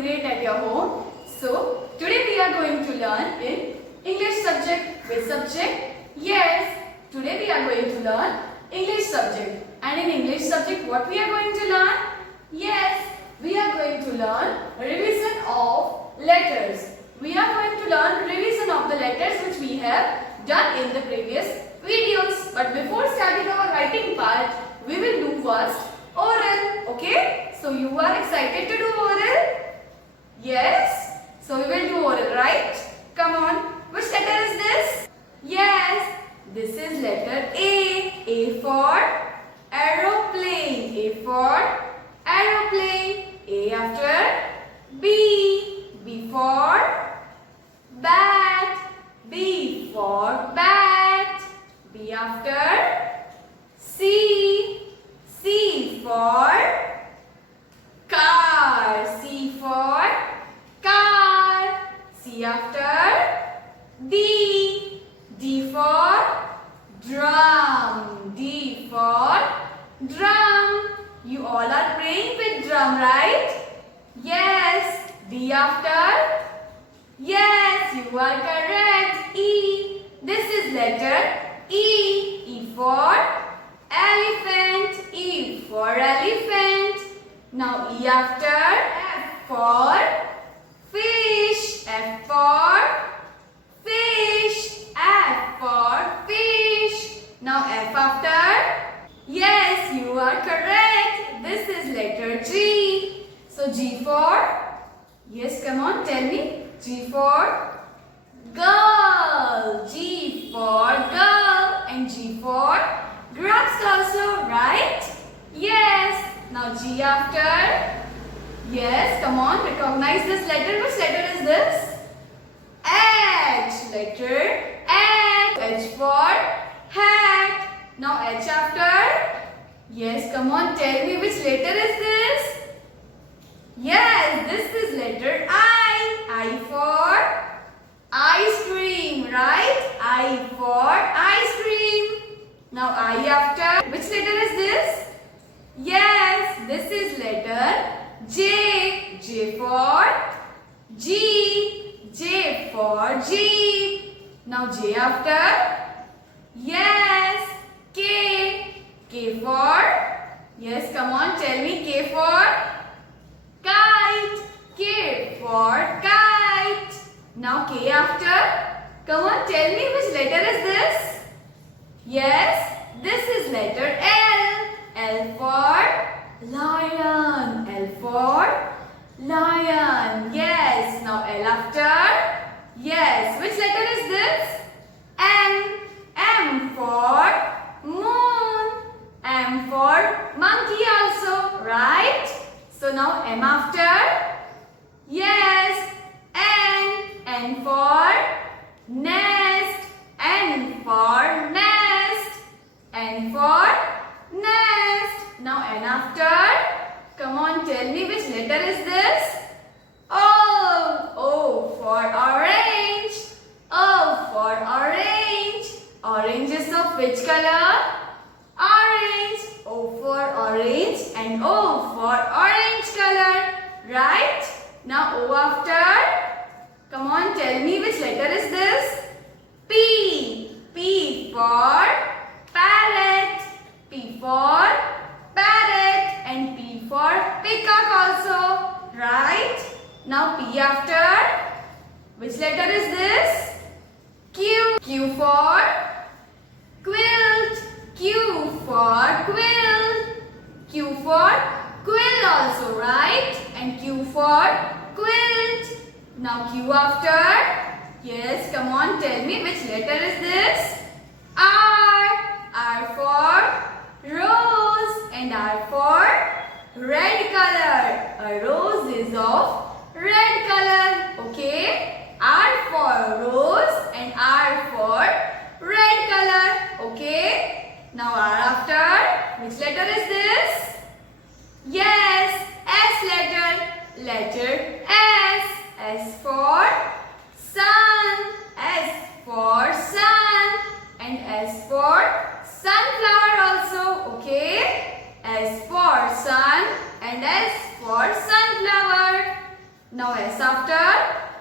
great at your home. So, today we are going to learn in English subject. Which subject? Yes, today we are going to learn English subject. And in English subject, what we are going to learn? Yes, we are going to learn revision of letters. We are going to learn revision of the letters which we have done in the previous videos. But before starting our writing part, we will do first oral. Okay? So you are excited to do oral? Yes? So we will do oral, right? Come on. Which letter is this? Yes, this is letter A. A for aeroplane. A for aeroplane. A after B. B for bat. B for bat. B after C. C for car. C for car. C after D. D for drum. D for drum. You all are playing with drum, right? Yes. D after? Yes, you are correct. E. This is letter E. E for elephant. E for elephant. Now E after? F for fish. F for fish. F for fish. Now F after? Yes, you are correct. This is letter G. So G for? Yes, come on, tell me. G for girl. G for girl. And G for grapes also, right? Yes. Now G after? Yes, come on, recognize this letter. Which letter is this? H. Letter H. H for hat. Now H after? Yes, come on, tell me which letter is this? Yes, this is letter I. I for ice cream, right? I for ice cream. Now I after? Which letter is this? Yes, this is letter J. J for G. J for G. Now J after? Yes, K. K for? Yes, come on, tell me. K for? Kite. K for kite. Now K after? Come on, tell me which letter is this? Yes, this is letter L. L for lion. L for lion. Yes. Now L after? Yes. Which letter is this? M. M for moon. M for monkey also, right? So now M after? Yes. N. N for nest. N for nest. N for nest. Now N after? Come on, tell me which letter is this? O. O for orange. O for orange. Orange is of which color? Orange. O for orange and O for orange color. Right? Now O after? Come on, tell me which letter is this? P. P for parrot. P for parrot and P for peacock also. Right? Now P after? Which letter is this? Q. Q for quilt. Q for quill. Q for quill also, right? And Q for quilt. Now Q after? Yes, come on, tell me which letter is this? R. R for rose and R for red color. A rose is of red color. Okay? R for rose and R for red color. Okay? Now R after? Which letter is this? Yes, S letter. Letter S. S for sun. S for sun. And S for sunflower also. Okay? S for sun and S for sunflower. after?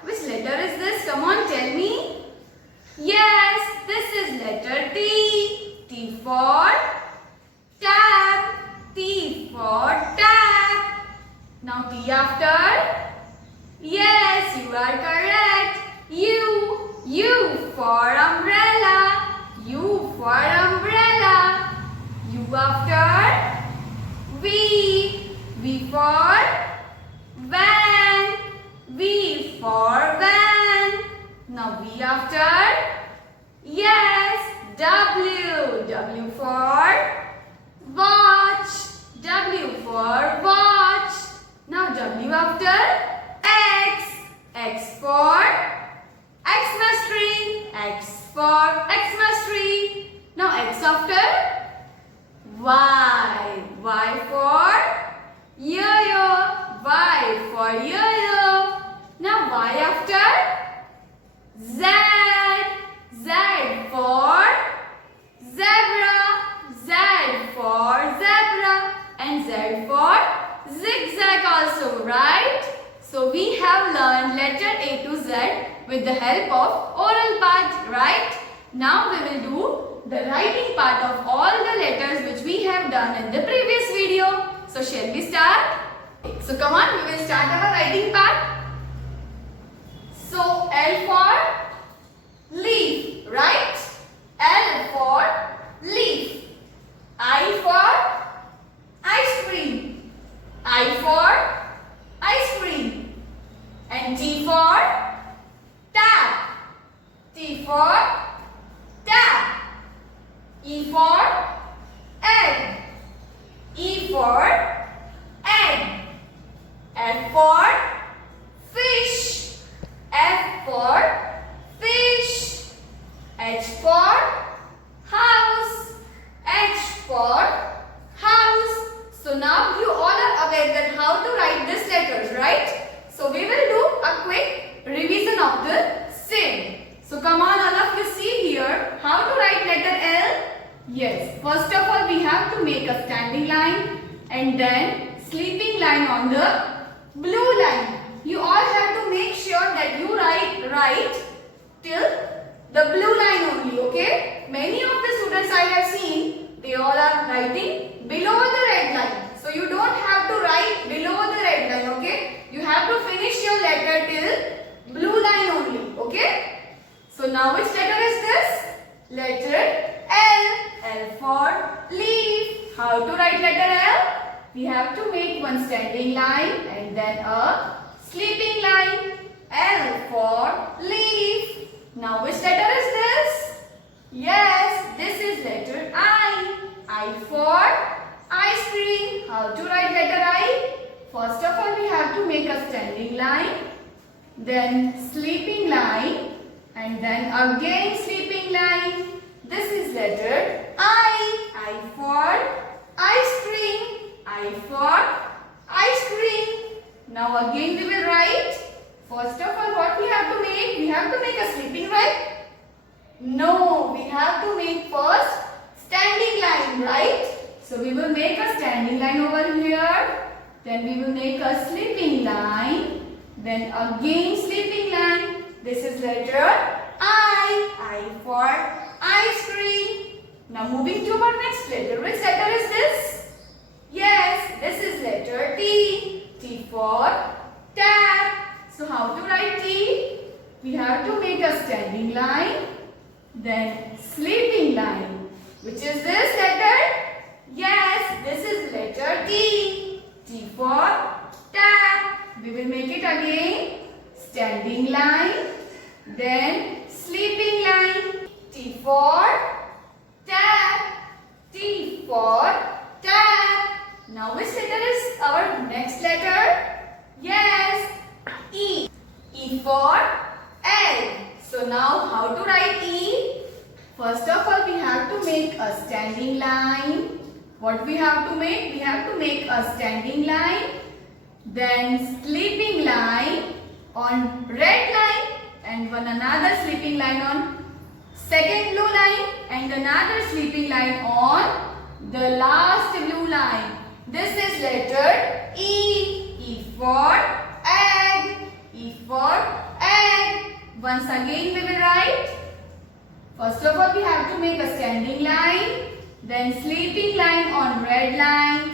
Which letter is this? Come on, tell me. Yes, this is letter T. T for tap. T for tap. Now T after? Yes, you are correct. U. U for umbrella. U for umbrella. U after? V. V for van. V for van. Now V after? Yes, W. W for watch. W for watch. Now W after? X. X for Xmas tree. X for Xmas tree. Now X after? Y. Y for yo-yo. Y for yo-yo. Now Y after? Z. Z for zebra. Z for zebra. And Z for zigzag also, right? So we have learned letter A to Z with the help of oral part, right? Now we will do the writing part of all the letters which we have done in the previous video. So shall we start? So come on, we will start our writing part. So L for leaf, right? L for leaf. I for ice cream. I for ice cream. And T for tap. T for tap. E for egg. E for egg. F for fish. F for fish. H for house. H for house. So now you all are aware that how to write these letters, right? So we will do a quick revision of the same. So come on, all of you see here how to write letter L. Yes, first of all we have to make a standing line and then sleeping line on the blue line. You all have to make sure that you write till the blue line only, okay? Many of the students I have seen, they all are writing below the red line. So you don't have to write below the red line, okay? You have to finish your letter till blue line only, okay? So now which letter is this? Letter L. L for leaf. How to write letter L? We have to make one standing line and then a sleeping line. L for leaf. Now which letter is this? Yes, this is letter I. I for ice cream. How to write letter I? First of all, we have to make a standing line, then sleeping line, and then again sleeping line. This is letter I. I for ice cream. I for ice cream. Now again we will write. First of all, what we have to make? We have to make a sleeping line. No, we have to make first standing line, right? So we will make a standing line over here. Then we will make a sleeping line. Then again sleeping line. This is letter I. I for ice cream. Now moving to our next letter. Which letter is this? Yes, this is letter T. T for tap. So how to write T? We have to make a standing line. Then sleeping line. Which is this letter? Yes, this is letter T. T for tap. We will make it again. Standing line. Then sleeping line. T for tap. T for tap. Now which letter is our next letter? Yes, E. E for egg. So now how to write E? First of all, we have to make a standing line. What we have to make? We have to make a standing line, then sleeping line on red line and one another sleeping line on second blue line and another sleeping line on the last blue line. This is letter E. E for egg. E for egg. Once again we will write. First of all we have to make a standing line, then sleeping line on red line,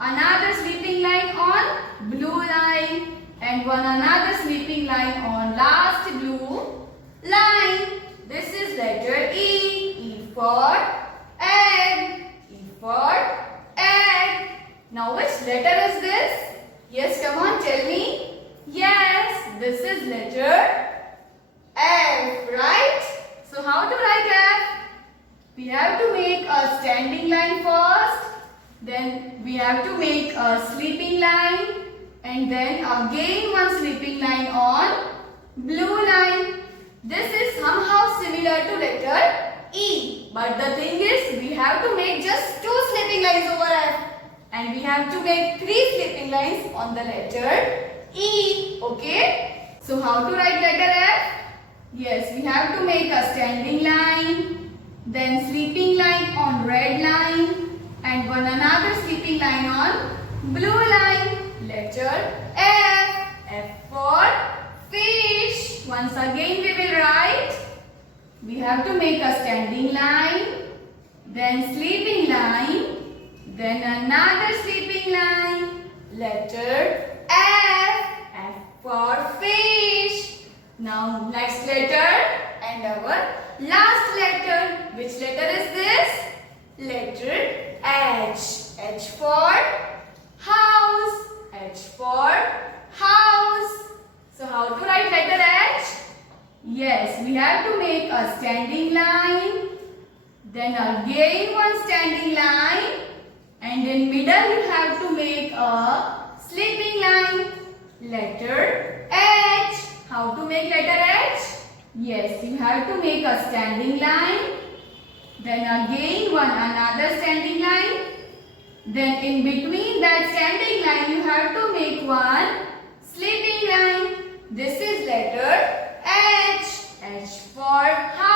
another sleeping line on blue line, and one another sleeping line on last blue line. This is letter E. E for egg. E for egg. Now which letter is this? Yes, come on, tell me. Yes, this is letter F, right? So how to write F? We have to make a standing line first. Then we have to make a sleeping line. And then again one sleeping line on blue line. This is somehow similar to letter E. But the thing is, we have to make just 2 sleeping lines over F. And we have to make 3 sleeping lines on the letter E. Okay? So how to write letter F? Yes, we have to make a standing line, then sleeping line on red line, and one another sleeping line on blue line. Letter F. F for fish. Once again we will write. We have to make a standing line, then sleeping line, then another sleeping line. Letter F. F for fish. Now next letter and our last letter. Which letter is this? Letter H. H for house. H for house. So how to write letter H? Yes, we have to make a standing line, then again one standing line, and in middle you have to make a sleeping line. Letter H. How to make letter H? Yes, you have to make a standing line, then again one another standing line, then in between that standing line you have to make one sleeping line. This is letter H. H for house.